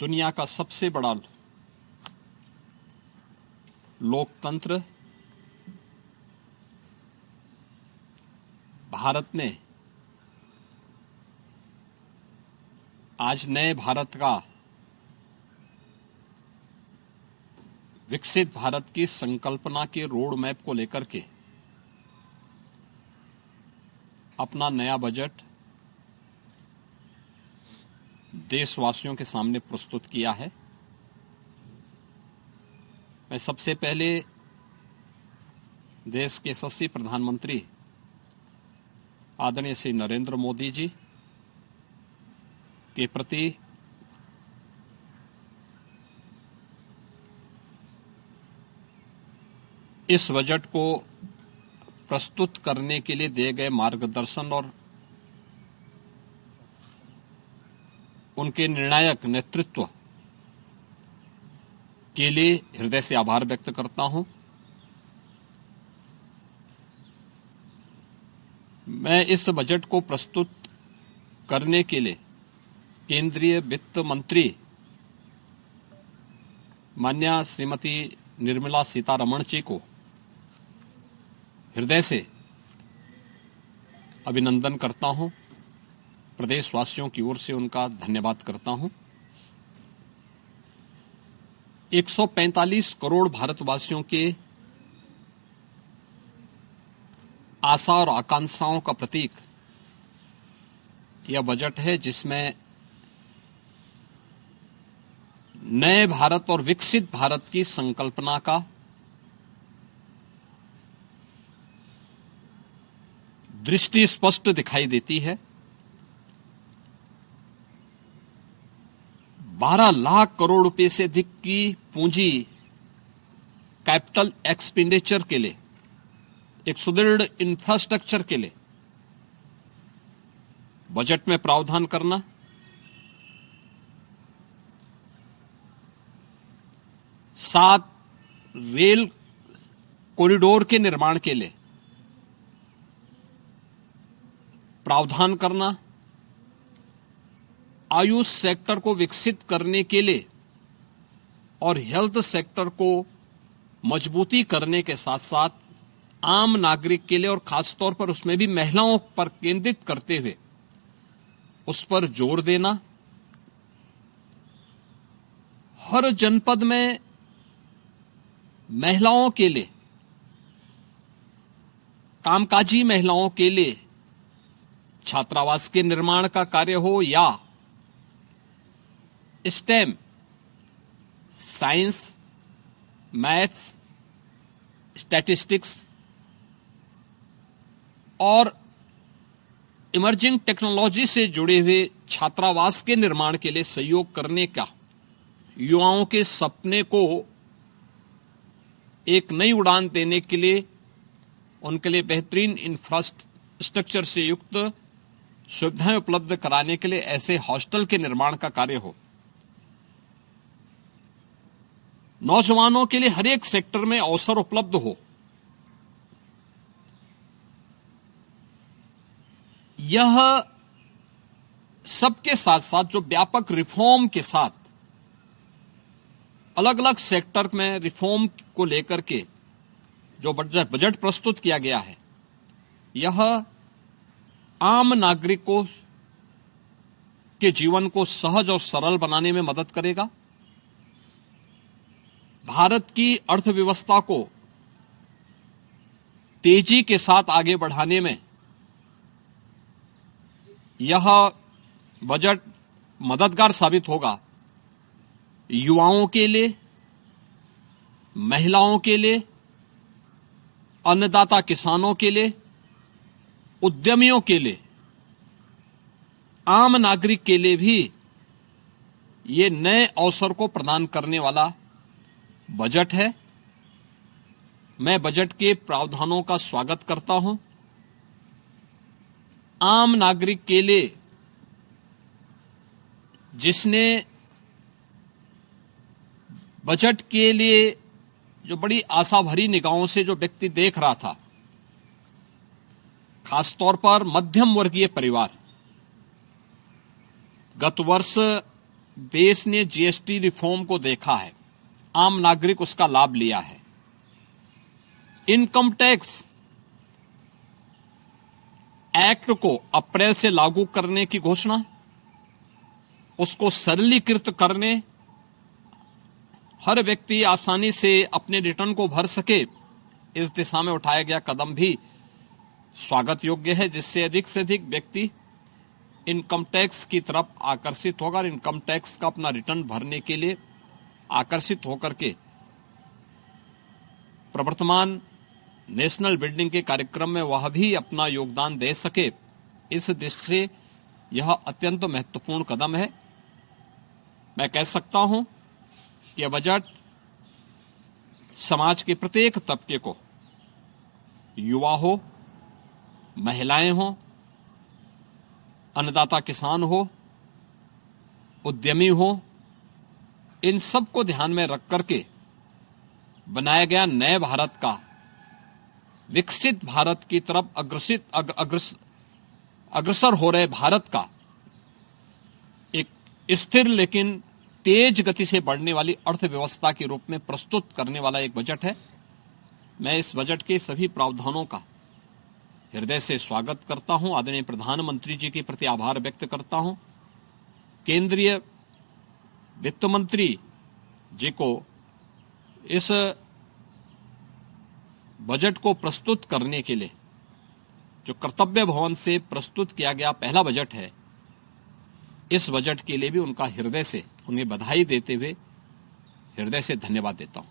दुनिया का सबसे बड़ा लोकतंत्र भारत ने आज नए भारत का, विकसित भारत की संकल्पना के रोड मैप को लेकर के अपना नया बजट देशवासियों के सामने प्रस्तुत किया है। मैं सबसे पहले देश के यशस्वी प्रधानमंत्री आदरणीय श्री नरेंद्र मोदी जी के प्रति इस बजट को प्रस्तुत करने के लिए दिए गए मार्गदर्शन और उनके निर्णायक नेतृत्व के लिए हृदय से आभार व्यक्त करता हूं। मैं इस बजट को प्रस्तुत करने के लिए केंद्रीय वित्त मंत्री माननीय श्रीमती निर्मला सीतारमण जी को हृदय से अभिनंदन करता हूं, प्रदेशवासियों की ओर से उनका धन्यवाद करता हूं। 145 करोड़ भारतवासियों के आशा और आकांक्षाओं का प्रतीक यह बजट है, जिसमें नए भारत और विकसित भारत की संकल्पना का दृष्टि स्पष्ट दिखाई देती है। 12 लाख करोड़ रुपए से अधिक की पूंजी कैपिटल एक्सपेंडिचर के लिए, एक सुदृढ़ इंफ्रास्ट्रक्चर के लिए बजट में प्रावधान करना, सात रेल कॉरिडोर के निर्माण के लिए प्रावधान करना, आयुष सेक्टर को विकसित करने के लिए और हेल्थ सेक्टर को मजबूती करने के साथ साथ आम नागरिक के लिए और खासतौर पर उसमें भी महिलाओं पर केंद्रित करते हुए उस पर जोर देना, हर जनपद में महिलाओं के लिए, कामकाजी महिलाओं के लिए छात्रावास के निर्माण का कार्य हो या स्टेम, साइंस, मैथ्स, स्टैटिस्टिक्स और इमर्जिंग टेक्नोलॉजी से जुड़े हुए छात्रावास के निर्माण के लिए सहयोग करने का, युवाओं के सपने को एक नई उड़ान देने के लिए उनके लिए बेहतरीन इंफ्रास्ट्रक्चर से युक्त सुविधाएं उपलब्ध कराने के लिए ऐसे हॉस्टल के निर्माण का कार्य हो, नौजवानों के लिए हर एक सेक्टर में अवसर उपलब्ध हो, यह सबके साथ साथ जो व्यापक रिफॉर्म के साथ अलग अलग सेक्टर में रिफॉर्म को लेकर के जो बजट प्रस्तुत किया गया है, यह आम नागरिकों के जीवन को सहज और सरल बनाने में मदद करेगा, भारत की अर्थव्यवस्था को तेजी के साथ आगे बढ़ाने में यह बजट मददगार साबित होगा। युवाओं के लिए, महिलाओं के लिए, अन्नदाता किसानों के लिए, उद्यमियों के लिए, आम नागरिक के लिए भी ये नए अवसर को प्रदान करने वाला बजट है। मैं बजट के प्रावधानों का स्वागत करता हूं। आम नागरिक के लिए, जिसने बजट के लिए जो बड़ी आशा भरी निगाहों से जो व्यक्ति देख रहा था, खासतौर पर मध्यम वर्गीय परिवार, गत वर्ष देश ने जीएसटी रिफॉर्म को देखा है, आम नागरिक उसका लाभ लिया है। इनकम टैक्स एक्ट को अप्रैल से लागू करने की घोषणा, उसको सरलीकृत करने, हर व्यक्ति आसानी से अपने रिटर्न को भर सके, इस दिशा में उठाया गया कदम भी स्वागत योग्य है, जिससे अधिक से अधिक व्यक्ति इनकम टैक्स की तरफ आकर्षित होगा और इनकम टैक्स का अपना रिटर्न भरने के लिए आकर्षित होकर के प्रवर्तमान नेशनल बिल्डिंग के कार्यक्रम में वह भी अपना योगदान दे सके। इस दृष्टि से यह अत्यंत महत्वपूर्ण कदम है। मैं कह सकता हूं कि यह बजट समाज के प्रत्येक तबके को, युवा हो, महिलाएं हो, अन्नदाता किसान हो, उद्यमी हो, इन सब को ध्यान में रख करके बनाया गया नए भारत का, विकसित भारत की तरफ अग्रसर हो रहे भारत का एक स्थिर लेकिन तेज गति से बढ़ने वाली अर्थव्यवस्था के रूप में प्रस्तुत करने वाला एक बजट है। मैं इस बजट के सभी प्रावधानों का हृदय से स्वागत करता हूं। आदरणीय प्रधानमंत्री जी के प्रति आभार व्यक्त करता हूं। केंद्रीय वित्त मंत्री जी को इस बजट को प्रस्तुत करने के लिए, जो कर्तव्य भवन से प्रस्तुत किया गया पहला बजट है, इस बजट के लिए भी उनका हृदय से उन्हें बधाई देते हुए हृदय से धन्यवाद देता हूं।